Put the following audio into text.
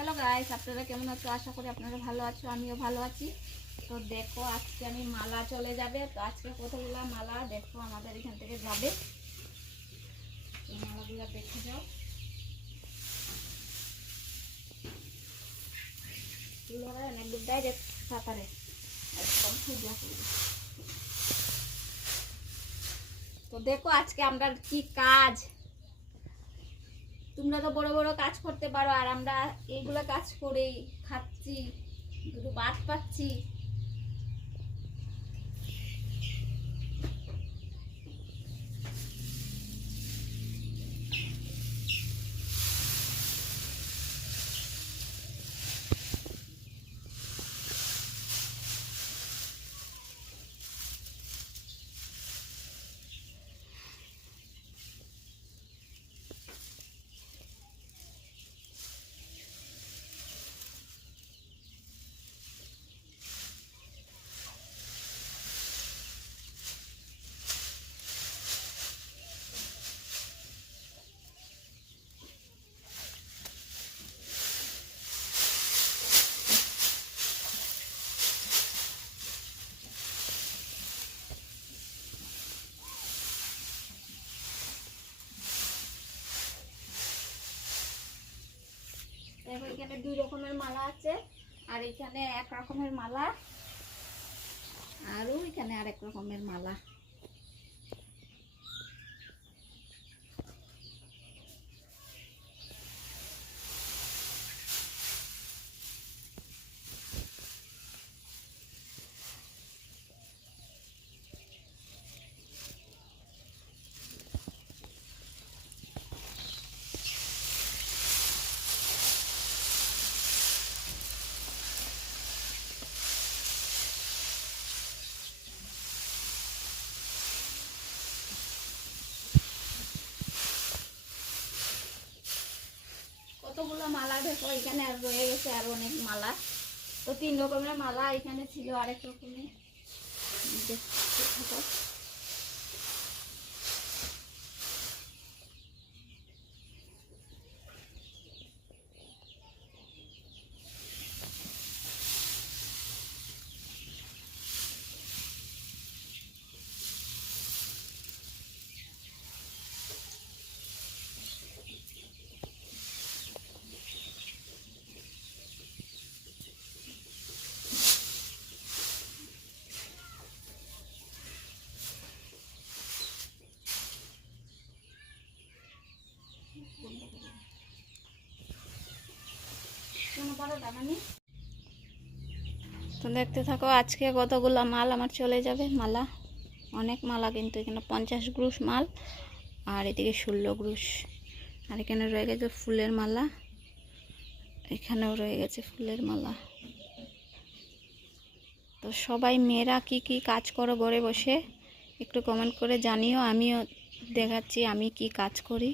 Hello guys, আপনারা কেমন আছো? আশা করি আপনারা ভালো আছো, আমিও ভালো আছি। তো দেখো, আজকে আমি মালা চলে যাবে। তো আজকে কতগুলো মালা দেখো, আমাদের এখান থেকে যাবে। মালাগুলো দেখে যাও। একদম তো দেখো, আজকে আমরা কি কাজ তোমরা তো বড় বড় কাজ করতে পারো, আর আমরা এইগুলো কাজ করেই খাচ্ছি দুটো বাদ পাচ্ছি। এখানে দুই রকমের মালা আছে। আর এখানে এক রকমের মালা। আরও এখানে আরেক রকমের মালা। কতগুলো মালা দেখো, এখানে রয়ে গেছে আর অনেক মালা তো তিন রকমের মালা এখানে ছিল আরেক রকমের। তো দেখতে থাকো, আজকে কতগুলো মাল আমার চলে যাবে, মালা। অনেক মালা কিন্তু, এখানে পঞ্চাশ গ্রুশ মাল, আর এদিকে ষোলো গ্রুশ। আর এখানে রয়ে গেছে ফুলের মালা। এখানেও রয়ে গেছে ফুলের মালা। তো সবাই মেয়েরা কি কি কাজ করো ঘরে বসে, একটু কমেন্ট করে জানিও, আমিও দেখাচ্ছি আমি কি কাজ করি।